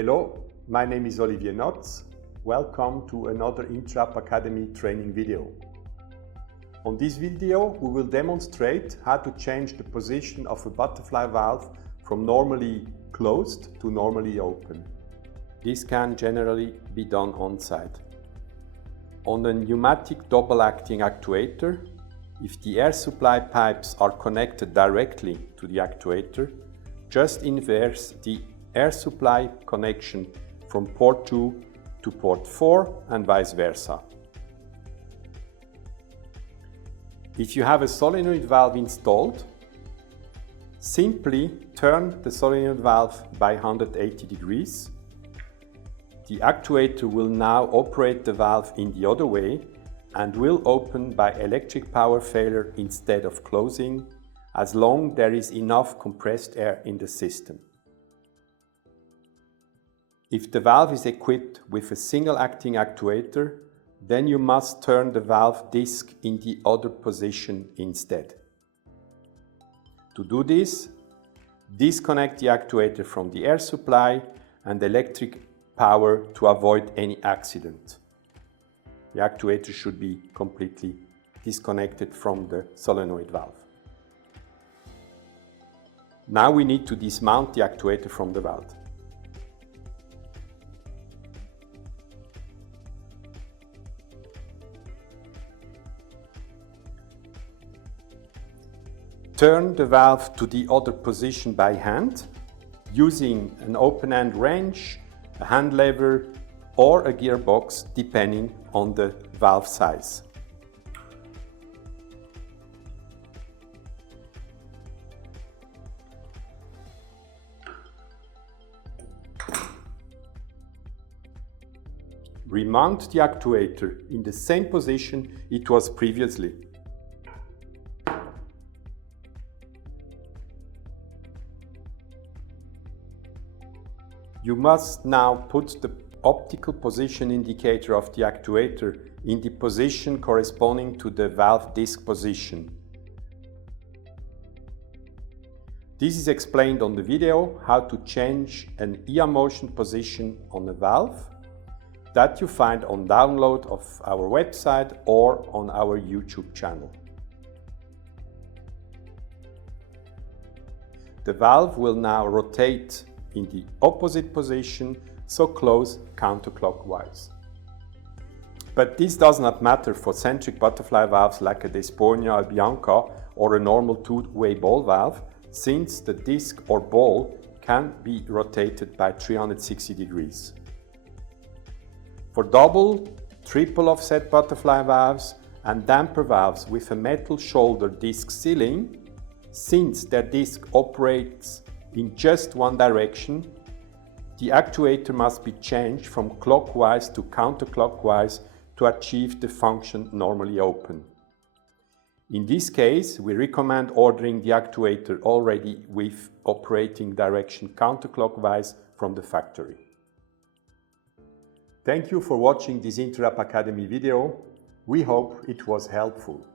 Hello, my name is Olivier Notz. Welcome to another Interap Academy training video. On this video, we will demonstrate how to change the position of a butterfly valve from normally closed to normally open. This can generally be done on-site. On a pneumatic double-acting actuator, if the air supply pipes are connected directly to the actuator, just inverse the air supply connection from port 2 to port 4 and vice versa. If you have a solenoid valve installed, simply turn the solenoid valve by 180 degrees. The actuator will now operate the valve in the other way and will open by electric power failure instead of closing, as long as there is enough compressed air in the system. If the valve is equipped with a single acting actuator, then you must turn the valve disc in the other position instead. To do this, disconnect the actuator from the air supply and electric power to avoid any accident. The actuator should be completely disconnected from the solenoid valve. Now we need to dismount the actuator from the valve. Turn the valve to the other position by hand, using an open-end wrench, a hand lever or a gearbox depending on the valve size. Remount the actuator in the same position it was previously. You must now put the optical position indicator of the actuator in the position corresponding to the valve disc position. This is explained on the video how to change an EA motion position on a valve that you find on download of our website or on our YouTube channel. The valve will now rotate in the opposite position, so close counterclockwise. But this does not matter for centric butterfly valves like a Desponia Albianca or a normal two-way ball valve, since the disc or ball can be rotated by 360 degrees. For double, triple offset butterfly valves and damper valves with a metal shoulder disc sealing, since their disc operates in just one direction, the actuator must be changed from clockwise to counterclockwise to achieve the function normally open. In this case, we recommend ordering the actuator already with operating direction counterclockwise from the factory. Thank you for watching this Interap Academy video. We hope it was helpful.